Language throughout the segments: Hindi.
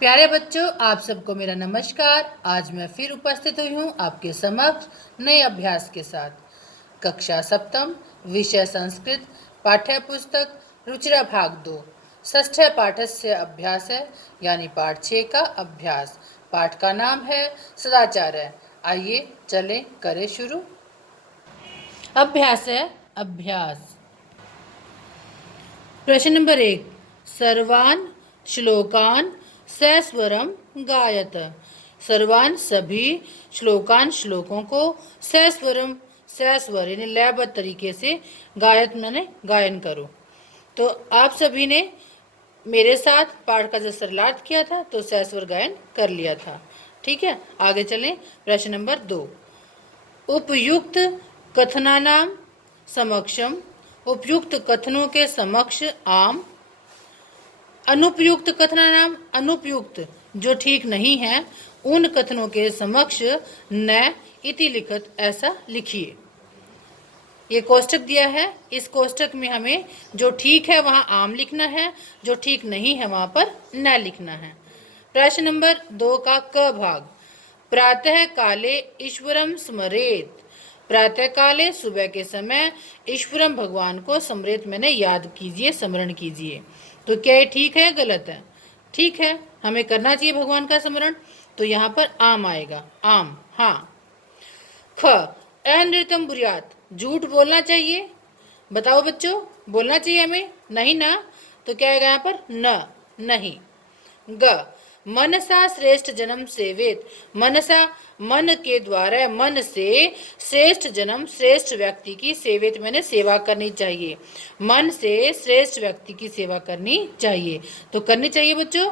प्यारे बच्चों, आप सबको मेरा नमस्कार। आज मैं फिर उपस्थित हुई हूँ आपके समक्ष नए अभ्यास के साथ। कक्षा सप्तम, विषय संस्कृत, पाठ्य पुस्तक रुचिरा भाग 2, षष्ठ पाठस्य अभ्यास है, यानी पाठ 6 का अभ्यास। पाठ का नाम है सदाचार है। आइए चलें करें शुरू। अभ्यास है अभ्यास। प्रश्न नंबर 1, सर्वान श्लोकान सस्वरम गायत। सर्वान सभी, श्लोकान श्लोकों को, सस्वरम सस्वर यानी लयबद्ध तरीके से, गायत मैंने गायन करो। तो आप सभी ने मेरे साथ पाठ का जो सरलार्थ किया था तो सस्वर गायन कर लिया था। ठीक है, आगे चलें। प्रश्न नंबर 2, उपयुक्त कथनानाम समक्षम। उपयुक्त कथनों के समक्ष आम। अनुपयुक्त कथनानाम, अनुपयुक्त जो ठीक नहीं है उन कथनों के समक्ष न इति लिखत, ऐसा लिखिए। ये कोष्टक दिया है, इस कोष्टक में हमें जो ठीक है वहाँ आम लिखना है, जो ठीक नहीं है वहाँ पर न लिखना है। प्रश्न नंबर 2 का क भाग, प्रातः काले ईश्वरम स्मरेत। प्रातः काले सुबह के समय ईश्वरम भगवान को स्मरेत मैंने याद कीजिए, स्मरण कीजिए। तो क्या ये ठीक है गलत है? ठीक है, हमें करना चाहिए भगवान का स्मरण। तो यहाँ पर आम आएगा, आम। हाँ। ख, अनृतम बुर्यात, झूठ बोलना चाहिए। बताओ बच्चों, बोलना चाहिए हमें? नहीं ना, तो क्या आएगा यहाँ पर? न, नहीं। ग, मनसा श्रेष्ठ जन्म सेवेत। मनसा मन के द्वारा, मन से श्रेष्ठ जन्म, श्रेष्ठ व्यक्ति की सेवेत मैंने सेवा करनी चाहिए। मन से श्रेष्ठ व्यक्ति की सेवा करनी चाहिए, तो करनी चाहिए बच्चों,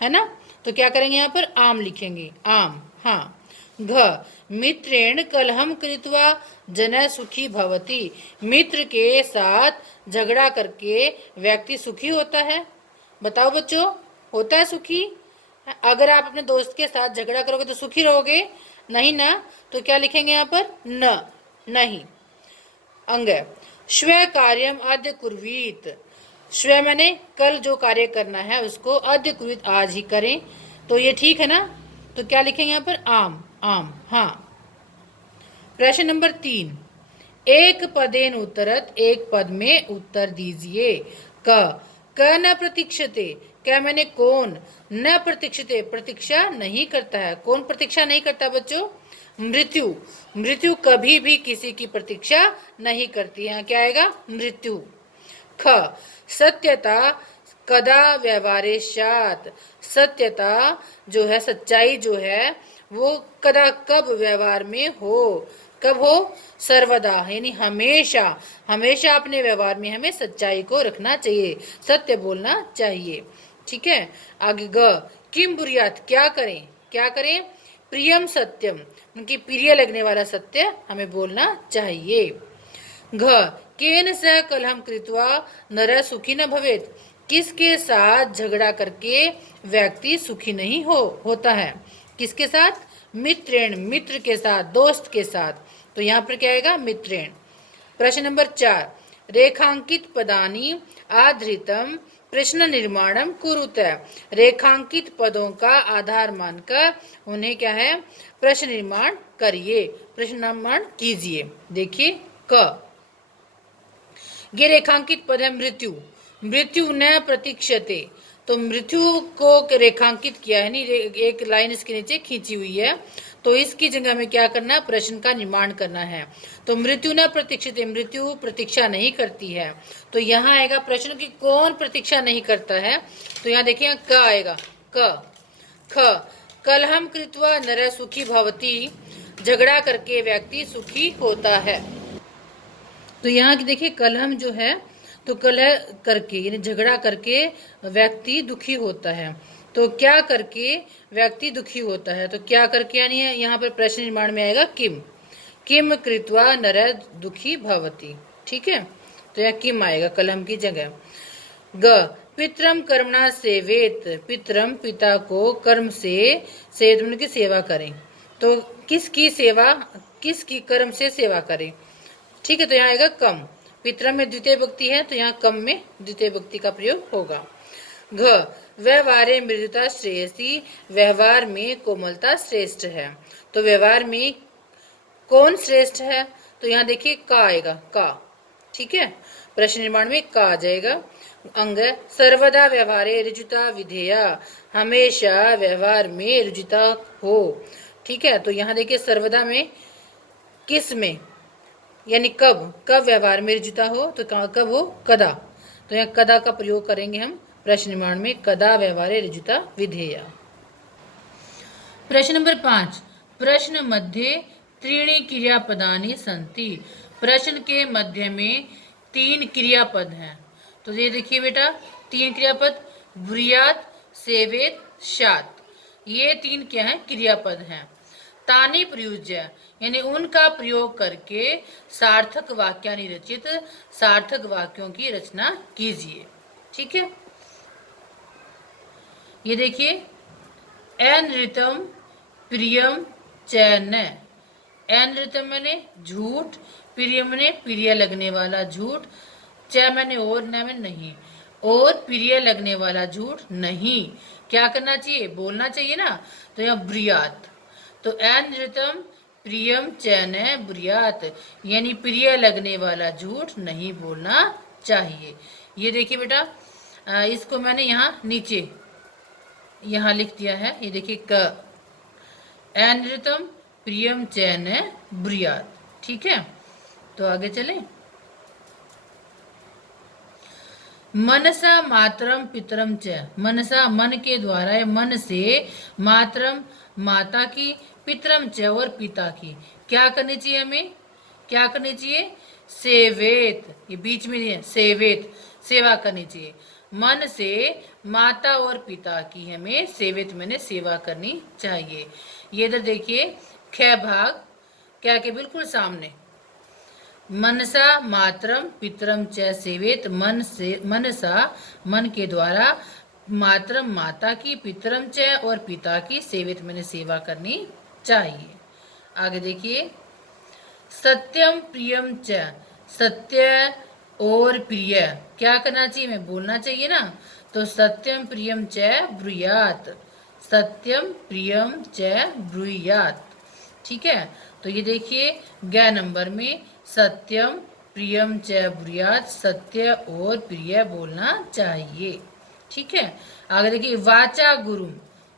है ना। तो क्या करेंगे यहाँ पर? आम लिखेंगे, आम। हाँ। घ, मित्रेण कलहम कृत्वा जन सुखी भवति। मित्र के साथ झगड़ा करके व्यक्ति सुखी होता है। बताओ बच्चों, होता है सुखी? अगर आप अपने दोस्त के साथ झगड़ा करोगे तो सुखी रहोगे? नहीं ना, तो क्या लिखेंगे यहाँ पर? न, नहीं। अंग, स्व कार्यम अद्य कुर्वीत। स्व मैंने कल जो कार्य करना है उसको, अद्य कुर्वीत आज ही करें। तो ये ठीक है ना, तो क्या लिखेंगे यहाँ पर? आम, आम। हाँ। प्रश्न नंबर 3, एक पदेन उत्तरत, एक पद में उत्तर दीजिए। क न प्रतीक्षते, क्या मैंने कौन? न प्रतीक्षते, प्रतीक्षा नहीं करता है। कौन प्रतीक्षा नहीं करता बच्चों? मृत्यु। मृत्यु कभी भी किसी की प्रतीक्षा नहीं करती है। क्या आएगा? मृत्यु। ख, सत्यता कदा व्यवहारेशात। सत्यता जो है, सच्चाई जो है, वो कदा, कब व्यवहार में हो? कब हो? सर्वदा, यानी हमेशा। हमेशा अपने व्यवहार में हमें सच्चाई को रखना चाहिए, सत्य बोलना चाहिए। ठीक है, आगे ग, किम बुरियात, क्या करें? क्या करें? प्रियम सत्यम, उनकी प्रिय लगने वाला सत्य हमें बोलना चाहिए। घ, केन स कलहम कृत्वा नर सुखी न भवेत। किसके साथ झगड़ा करके व्यक्ति सुखी नहीं होता है? किसके साथ? मित्रेण, मित्र के साथ, दोस्त के साथ। तो यहाँ पर क्या आएगा? मित्रेण। प्रश्न नंबर 4, रेखांकित पदानी आधृतम प्रश्न निर्माणम कुरुत। रेखांकित पदों का आधार मानकर उन्हें क्या है? प्रश्न निर्माण करिए, प्रश्न निर्माण कीजिए। देखिए, क, ये रेखांकित पद है मृत्यु। मृत्यु न प्रतीक्षते, तो मृत्यु को रेखांकित किया है, नहीं एक लाइन इसके नीचे खींची हुई है, तो इसकी जगह में क्या करना है? प्रश्न का निर्माण करना है। तो मृत्यु न प्रतीक्षते, मृत्यु प्रतीक्षा नहीं करती है। तो यहाँ आएगा प्रश्न की कौन प्रतीक्षा नहीं करता है? तो यहाँ देखिए, क आएगा, क। ख, कलहम कृत्वा नर सुखी भवति। झगड़ा करके व्यक्ति सुखी होता है। तो यहाँ की देखिए, कलहम जो है, तो कलह करके यानी झगड़ा करके व्यक्ति दुखी होता है। तो क्या करके व्यक्ति दुखी होता है? तो क्या करके, यानी यहाँ पर प्रश्न निर्माण में आएगा किम। किम कृत्वा नर दुखी भवति। ठीक है, तो यहाँ किम आएगा कलहम की जगह। ग, पितरम कर्मणा सेवेत। पितरम, पिता को, कर्म से, सेवत की सेवा करें। तो किसकी सेवा, किसकी कर्म से सेवा करें? ठीक है, तो यहाँ आएगा कम। पितरम में द्वितीय विभक्ति है, तो यहाँ कम में द्वितीय विभक्ति का प्रयोग होगा। घ, व्यवहारे मृदुता श्रेयसी, व्यवहार में कोमलता श्रेष्ठ है। तो व्यवहार में कौन श्रेष्ठ है? तो यहाँ देखिए का आएगा, का, ठीक है, प्रश्न निर्माण में का आ जाएगा। अंग सर्वदा व्यवहारे ऋजुता विधेया, हमेशा व्यवहार में ऋजुता हो, ठीक है। तो यहाँ देखिए सर्वदा में किस में, यानी कब, कब व्यवहार में ऋजुता हो, तो कब हो, कदा। तो यहाँ कदा का प्रयोग करेंगे हम प्रश्न निर्माण में, कदा व्यवहारे ऋजुता विधेया। प्रश्न नंबर 5, प्रश्न मध्य त्रीणि क्रियापदानि सन्ति, प्रश्न के मध्य में 3 क्रियापद हैं। तो ये देखिए बेटा 3 क्रियापद, ब्रूयात, सेवेत, शात, ये 3 क्या है, क्रियापद हैं। तानि प्रयुज्य, यानी उनका प्रयोग करके सार्थक वाक्यानि रचित, सार्थक वाक्यों की रचना कीजिए, ठीक है। ये देखिए अनृतम प्रियम चैन, अनृतम मैंने झूठ, प्रिय मैंने प्रिय लगने वाला झूठ, च मैंने और, न मैंने नहीं, और प्रिय लगने वाला झूठ नहीं। क्या करना चाहिए, बोलना चाहिए ना। तो यहाँ ब्रियात, तो अनृतम प्रियम चैन ब्रियात, यानी प्रिय लगने वाला झूठ नहीं बोलना चाहिए। ये देखिए बेटा इसको मैंने यहाँ नीचे यहाँ लिख दिया है, ये देखिए क, अनृतम प्रियम चैन ब्रियात, ठीक है। तो आगे चलें। मनसा मातरम पितरम च, मनसा मन के द्वारा, मन से, मातरम माता की, पितरम च और पिता की, क्या करनी चाहिए हमें, क्या करनी चाहिए, सेवेत, ये बीच में है सेवेत, सेवा करनी चाहिए। मन से माता और पिता की हमें सेवित मैंने सेवा करनी चाहिए। ये इधर देखिए ख भाग क्या के बिल्कुल सामने, मनसा मातरम पितरम च सेवेत, मन से, मनसा मन के द्वारा, मातरम माता की, पितरम च और पिता की सेवित मैंने सेवा करनी चाहिए। आगे देखिए सत्यम प्रियम च, सत्य और प्रिय, क्या करना चाहिए, मैं बोलना चाहिए ना। तो सत्यम प्रियम च ब्रूयात, सत्यम प्रियम च ब्रूयात, ठीक है। तो ये देखिए ग नंबर में सत्यम प्रियम च ब्रूयात, सत्य और प्रिय बोलना चाहिए, ठीक है। आगे देखिए वाचा गुरु,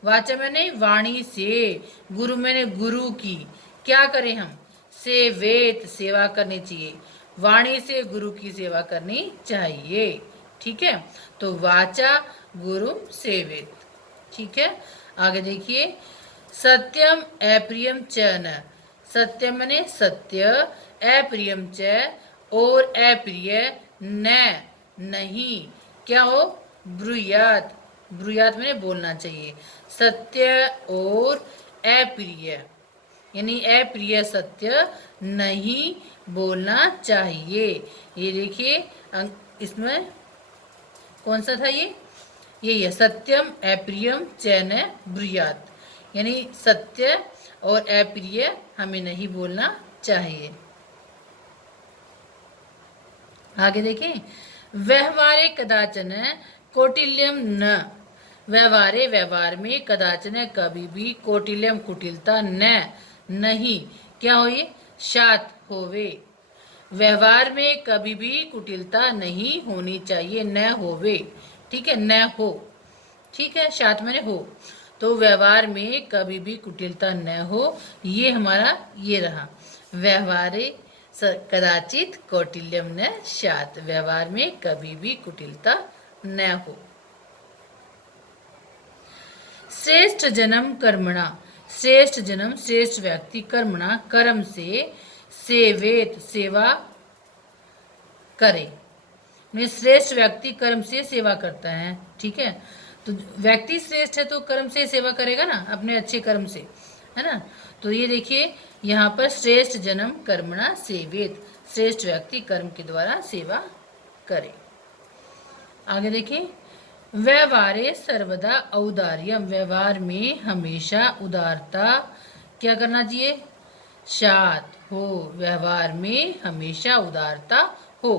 वाचा मैंने वाणी से, गुरु मैंने गुरु की, क्या करें हम, सेवेत सेवा करनी चाहिए, वाणी से गुरु की सेवा करनी चाहिए, ठीक है। तो वाचा गुरु सेवेत, ठीक है। आगे देखिए सत्यम अप्रियम च न, सत्य मने सत्य, अप्रियम च और अप्रिय न नहीं, क्या हो, ब्रूयात, ब्रूयात मैंने बोलना चाहिए, सत्य और अप्रिय, यानी अप्रिय सत्य नहीं बोलना चाहिए। ये देखिए इसमें कौन सा था, ये है सत्यम अप्रियम चैन ब्रूयात, यानी सत्य और अप्रिय हमें नहीं बोलना चाहिए। आगे देखें व्यवहारे कदाचन कौटिल्यम न, व्यवहारे व्यवहार में, कदाचन कभी भी, कौटिल्यम कुटिलता न नहीं, क्या हो ये, शात होवे, व्यवहार में कभी भी कुटिलता नहीं होनी चाहिए, न होवे, ठीक है, न हो, ठीक है, शात मैंने हो। तो व्यवहार में कभी भी कुटिलता न हो, ये हमारा ये रहा, व्यवहारे कदाचित कौटिल्यम न शात, व्यवहार में कभी भी कुटिलता न हो। श्रेष्ठ जन्म कर्मणा, श्रेष्ठ जन्म श्रेष्ठ व्यक्ति, कर्मणा कर्म से, सेवेत सेवा करे, श्रेष्ठ व्यक्ति कर्म से सेवा करता है, ठीक है। तो व्यक्ति श्रेष्ठ है तो कर्म से सेवा करेगा ना, अपने अच्छे कर्म से, है ना। तो ये देखिए यहाँ पर श्रेष्ठ जन्म कर्मणा सेवेत, श्रेष्ठ व्यक्ति कर्म के द्वारा सेवा करे। आगे देखिए व्यवहारे सर्वदा औदार्यम, व्यवहार में हमेशा उदारता, क्या करना चाहिए, शात हो, व्यवहार में हमेशा उदारता हो,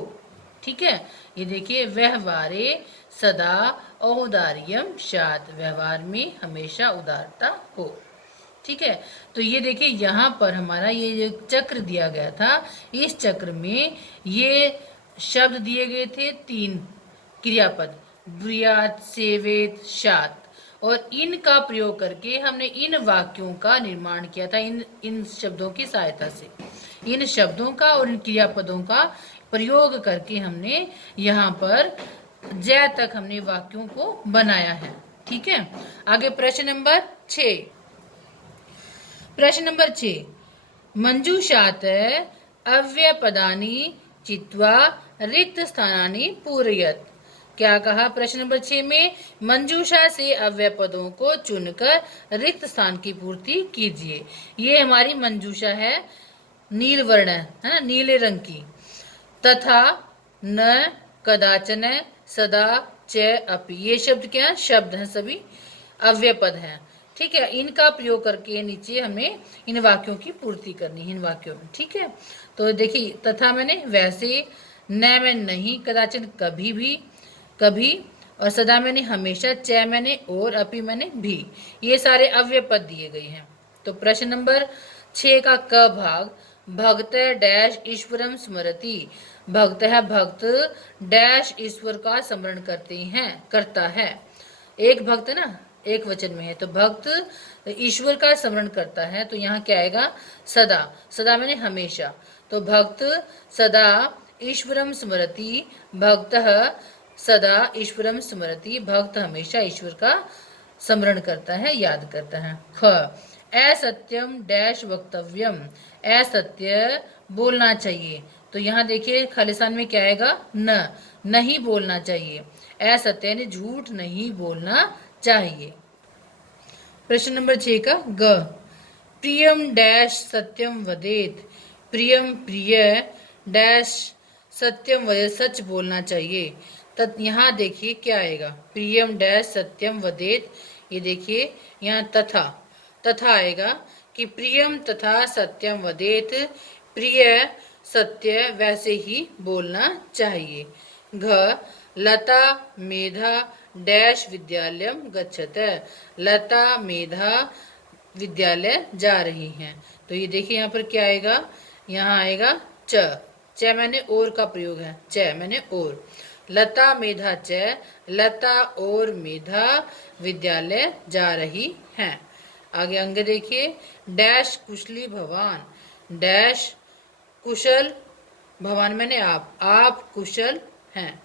ठीक है, ये देखिए व्यवहारे सदा औदार्यम शात, व्यवहार में हमेशा उदारता हो। ठीक है, तो ये देखिए यहाँ पर हमारा ये जो चक्र दिया गया था, इस चक्र में ये शब्द दिए गए थे 3 क्रियापद, ब्रियात, सेवेत, शात, और इनका प्रयोग करके हमने इन वाक्यों का निर्माण किया था। इन इन शब्दों की सहायता से, इन शब्दों का और इन क्रियापदों का प्रयोग करके हमने यहाँ पर जय तक हमने वाक्यों को बनाया है। ठीक है, आगे प्रश्न नंबर 6। प्रश्न नंबर 6, मंजूषात अव्ययपदानि चित्वा रिक्त स्थानानि पूरयत। क्या कहा प्रश्न नंबर 6 में, मंजूषा से अव्यय पदों को चुनकर रिक्त स्थान की पूर्ति कीजिए। ये हमारी मंजूषा है, नील वर्ण है ना, नीले रंग की। तथा, न, कदाचन, सदा, च, अपि, ये शब्द क्या है? शब्द हैं, सभी अव्यय पद हैं। ठीक है, इनका प्रयोग करके नीचे हमें इन वाक्यों की पूर्ति करनी है, इन वाक्यों में। ठीक है, तो देखिए, तथा मैंने वैसे, न में नहीं, कदाचन कभी भी, कभी, और सदा मैंने हमेशा, च मैंने और, अपि मैंने भी, ये सारे अव्यय पद दिए गए हैं। तो प्रश्न नंबर 6 का क भाग, भक्त डैश ईश्वरम स्मरति, भक्त है भक्त डैश ईश्वर का स्मरण करते हैं, करता है। एक भक्त ना, एक वचन में है, तो भक्त ईश्वर का स्मरण करता है, तो यहाँ क्या आएगा? सदा, सदा मैंने हमेशा, तो भक्त सदा ईश्वरम स्मरति, भक्त सदा ईश्वरम स्मरति, भक्त हमेशा ईश्वर का स्मरण करता है, याद करता है। ख, असत्यम डैश वक्तव्यम, असत्य बोलना चाहिए, तो यहाँ देखिए खालिस्तान में क्या आएगा? न, नहीं बोलना चाहिए, असत्य यानी झूठ नहीं बोलना चाहिए। प्रश्न नंबर 6 का ग, प्रियम डैश सत्यम वदेत, प्रियम प्रिय डैश सत्यम वदेत, सच बोलना चाहिए। तब यहाँ देखिए क्या आएगा? प्रियम डैश सत्यम वदेत, ये देखिए यहाँ तथा, तथा आएगा कि प्रियम तथा सत्यम वदेत, प्रिय सत्य वैसे ही बोलना चाहिए। घ, लता मेधा डैश विद्यालयम गच्छत, लता मेधा विद्यालय जा रही हैं, तो ये देखिए यहाँ पर क्या आएगा? यहाँ आएगा च, च मैंने और का प्रयोग है, च मैंने और, लता मेधा च, लता और मेधा विद्यालय जा रही हैं। आगे अंग देखिए, डैश कुशली भवान, डैश कुशल, भवान मैंने आप कुशल हैं,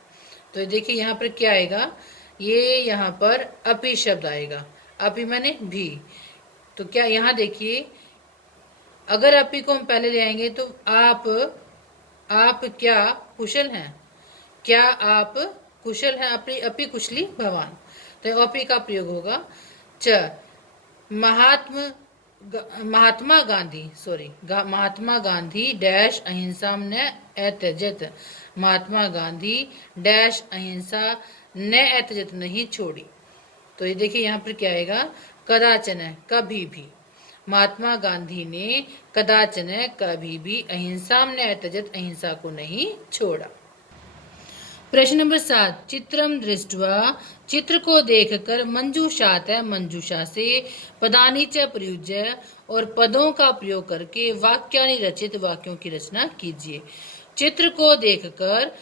तो देखिए यहाँ पर क्या आएगा? ये यहाँ पर अपि शब्द आएगा, अपि मैंने भी, तो क्या यहाँ देखिए, अगर अपि को हम पहले ले आएंगे तो आप क्या कुशल हैं? क्या आप कुशल हैं? अपि कुशली भवान, तो अपि का प्रयोग होगा। च, महात्मा गांधी डैश अहिंसा न अत्यजत, महात्मा गांधी डैश अहिंसा न अत्यजत, नहीं छोड़ी, तो ये देखिए यहाँ पर क्या आएगा? कदाचन, कभी भी, महात्मा गांधी ने कदाचन कभी भी अहिंसा न अत्यजत, अहिंसा को नहीं छोड़ा। प्रश्न नंबर 7, चित्रम दृष्ट्वा, चित्र को देखकर, मंजूषात, मंजूषा से, पदानि च प्रयुज्य, और पदों का प्रयोग करके वाक्यानि रचित, वाक्यों की रचना कीजिए। चित्र को देखकर,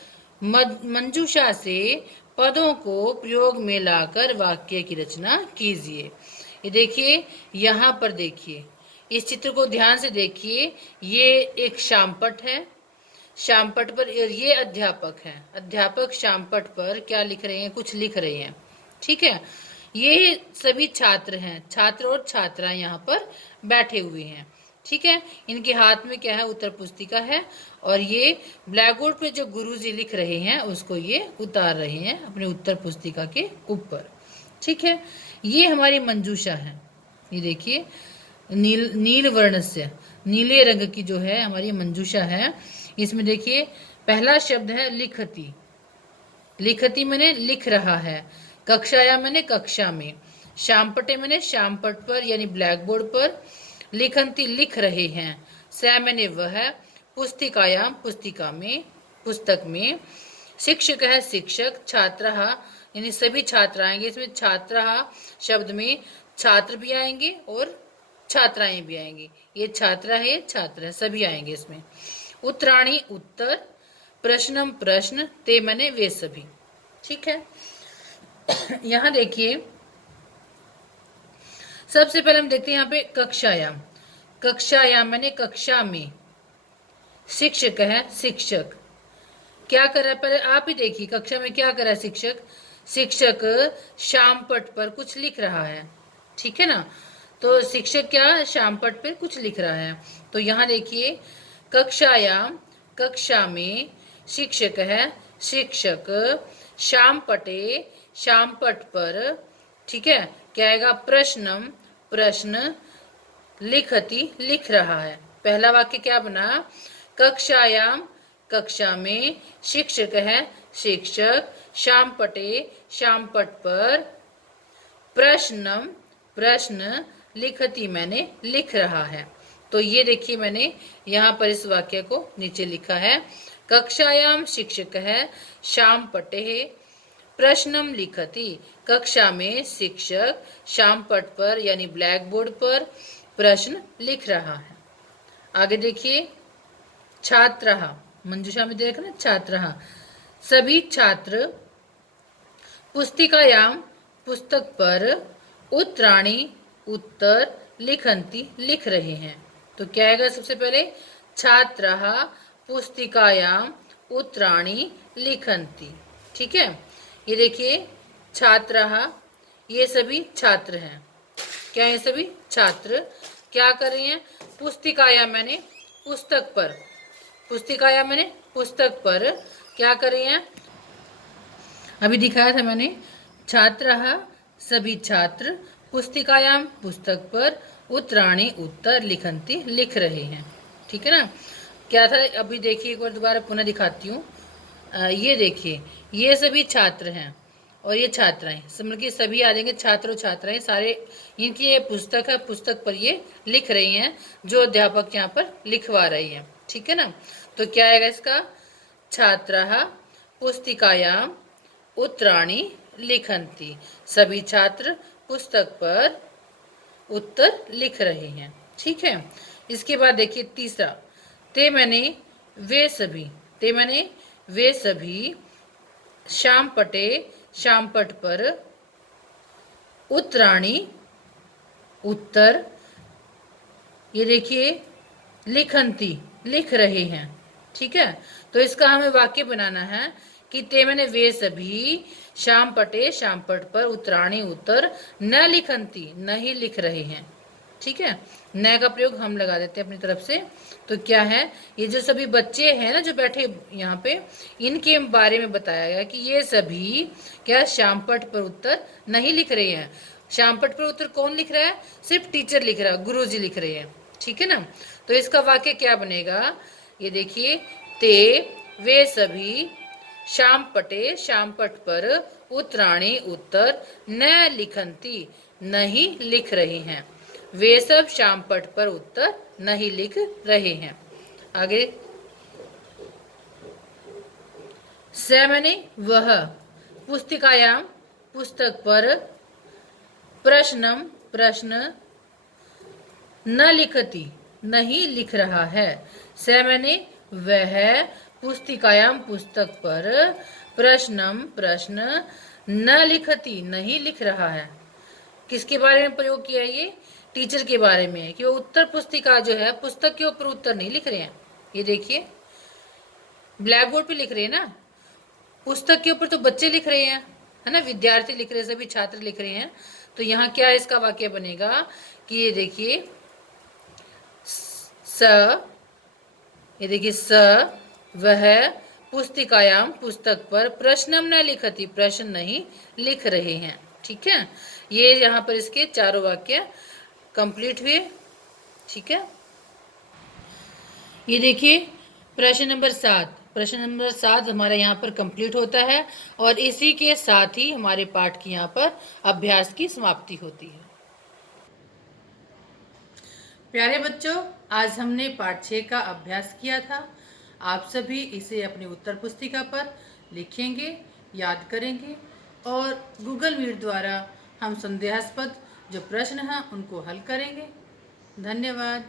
मंजूषा से पदों को प्रयोग में लाकर वाक्य की रचना कीजिए। ये देखिए यहाँ पर देखिए, इस चित्र को ध्यान से देखिए, ये एक शामपट है, शामपट पर ये अध्यापक हैं, अध्यापक शामपट पर क्या लिख रहे हैं? कुछ लिख रहे हैं। ठीक है, ये सभी छात्र हैं, छात्र और छात्राएं यहाँ पर बैठे हुए हैं। ठीक है, इनके हाथ में क्या है? उत्तर पुस्तिका है, और ये ब्लैक बोर्ड पे जो गुरुजी लिख रहे हैं उसको ये उतार रहे हैं अपने उत्तर पुस्तिका के ऊपर। ठीक है, ये हमारी मंजूषा है, ये देखिए नील वर्ण से, नीले रंग की जो है हमारी मंजूषा है। इसमें देखिए पहला शब्द है लिखती, लिखती मैंने लिख रहा है, कक्षाया मैंने कक्षा में, शामपटे मैंने शामपट पर यानी ब्लैक बोर्ड पर, लिखंती लिख रहे हैं, स मैंने वह, पुस्तिकायाम पुस्तिका में, पुस्तक में, शिक्षक है शिक्षक, छात्रः यानी सभी छात्र आएंगे। इसमें छात्रः शब्द में छात्र भी आएंगे और छात्राएं भी आएंगी। ये छात्रा है, छात्र है, सभी आएंगे इसमें। उत्तराणी उत्तर, प्रश्नम प्रश्न, ते मैंने वे सभी। ठीक है, यहाँ देखिए सबसे पहले हम देखते हैं यहाँ पे कक्षायाम। कक्षायाम मैंने कक्षा में, शिक्षक है शिक्षक, क्या कर रहा है पहले आप ही देखिए, कक्षा में क्या कर रहा है शिक्षक। शिक्षक शाम पट पर कुछ लिख रहा है, ठीक है ना। तो शिक्षक क्या शाम पट पर कुछ लिख रहा है। तो यहाँ देखिए कक्षायाम, कक्षा में, शिक्षक है शिक्षक, शाम पटे शाम पट पर, ठीक है, क्या आएगा प्रश्नम प्रश्न, लिखती लिख रहा है। पहला वाक्य क्या बना, कक्षायाम कक्षा में, शिक्षक है शिक्षक, शाम पटे शाम पट पर, प्रश्नम प्रश्न, लिखती मैंने लिख रहा है। तो ये देखिए मैंने यहाँ पर इस वाक्य को नीचे लिखा है, कक्षायाम शिक्षक है शाम पटे प्रश्नम लिखती, कक्षा में शिक्षक शाम पट पर यानी ब्लैक बोर्ड पर प्रश्न लिख रहा है। आगे देखिए छात्रः, मंजूषा में देखना छात्रः, सभी छात्र पुस्तिकायाम पुस्तक पर उत्तराणी उत्तर लिखन्ति लिख रहे हैं। तो क्या आएगा सबसे पहले, छात्रः पुस्तिकायाम उत्तराणी लिखन्ति। ठीक है, ये देखिए छात्रः, ये सभी छात्र हैं। क्या ये सभी छात्र क्या कर रहे हैं, पुस्तिकायाम मैंने पुस्तक पर, पुस्तिकायाम मैंने पुस्तक पर क्या कर रहे हैं, अभी दिखाया था मैंने, छात्रः सभी छात्र, पुस्तिकायाम पुस्तक पर, उत्तराणी उत्तर लिखन्ति लिख रहे हैं। ठीक है ना, क्या था अभी देखिए एक बार दोबारा पुनः दिखाती हूँ। ये देखिए ये सभी छात्र हैं और ये छात्राएं, समझ के सभी आ जाएंगे, छात्र और छात्राएं सारे, इनकी ये पुस्तक है, पुस्तक पर ये लिख रही हैं जो अध्यापक यहाँ पर लिखवा रही हैं। ठीक है ना, तो क्या आएगा इसका, छात्रः पुस्तिकायाम उत्तराणी लिखन्ति, सभी छात्र पुस्तक पर उत्तर लिख रहे हैं। ठीक है, इसके बाद देखिए तीसरा, ते मैंने वे सभी, ते मैंने वे सभी शाम पटे शाम पट पर उत्तराणी उत्तर, ये देखिए लिखन्ति लिख रहे हैं। ठीक है, तो इसका हमें वाक्य बनाना है कि ते मैंने वे सभी शाम पटे शाम पट पर उत्तराणी उत्तर न लिखन्ति नहीं लिख रहे हैं। ठीक है, न का प्रयोग हम लगा देते हैं अपनी तरफ से। तो क्या है, ये जो सभी बच्चे हैं ना जो बैठे यहाँ पे, इनके बारे में बताया गया कि ये सभी क्या शामपट पर उत्तर नहीं लिख रहे हैं। शामपट पर उत्तर कौन लिख रहा है, सिर्फ टीचर लिख रहा है, गुरुजी लिख रहे हैं। ठीक है ना, तो इसका वाक्य क्या बनेगा, ये देखिए, ते वे सभी शाम पटे शाम पट पर उत्तराणी उत्तर न लिखन्ति नहीं लिख रहे हैं। वे सब शाम पट पर उत्तर नहीं लिख रहे हैं। आगे स मैंने वह, पुस्तिकायाम पुस्तक पर, प्रश्नम प्रश्न, न लिखती नहीं लिख रहा है। स मैंने वह पुस्तिकायाम पुस्तक पर, प्रश्नम प्रश्न, न लिखती नहीं लिख रहा है। किसके बारे में प्रयोग किया ये, टीचर के बारे में, कि वो उत्तर पुस्तिका जो है पुस्तक के ऊपर उत्तर नहीं लिख रहे हैं। ये देखिए ब्लैक बोर्ड पे लिख रहे हैं ना, पुस्तक के ऊपर तो बच्चे लिख रहे हैं, है ना, विद्यार्थी लिख रहे हैं, सभी छात्र लिख रहे हैं। तो यहाँ क्या इसका वाक्य बनेगा कि ये देखिए स, ये देखिए स वह पुस्तिकायाम पुस्तक पर प्रश्नम न लिखती प्रश्न नहीं लिख रहे हैं। ठीक है, ये यहाँ पर इसके चारों वाक्य कंप्लीट हुए। ठीक है, ये देखिए प्रश्न नंबर 7, प्रश्न नंबर 7 हमारा यहाँ पर कंप्लीट होता है और इसी के साथ ही हमारे पाठ की यहाँ पर अभ्यास की समाप्ति होती है। प्यारे बच्चों, आज हमने पाठ 6 का अभ्यास किया था। आप सभी इसे अपनी उत्तर पुस्तिका पर लिखेंगे, याद करेंगे और गूगल मीट द्वारा हम संदेहास्पद जो प्रश्न हैं उनको हल करेंगे। धन्यवाद।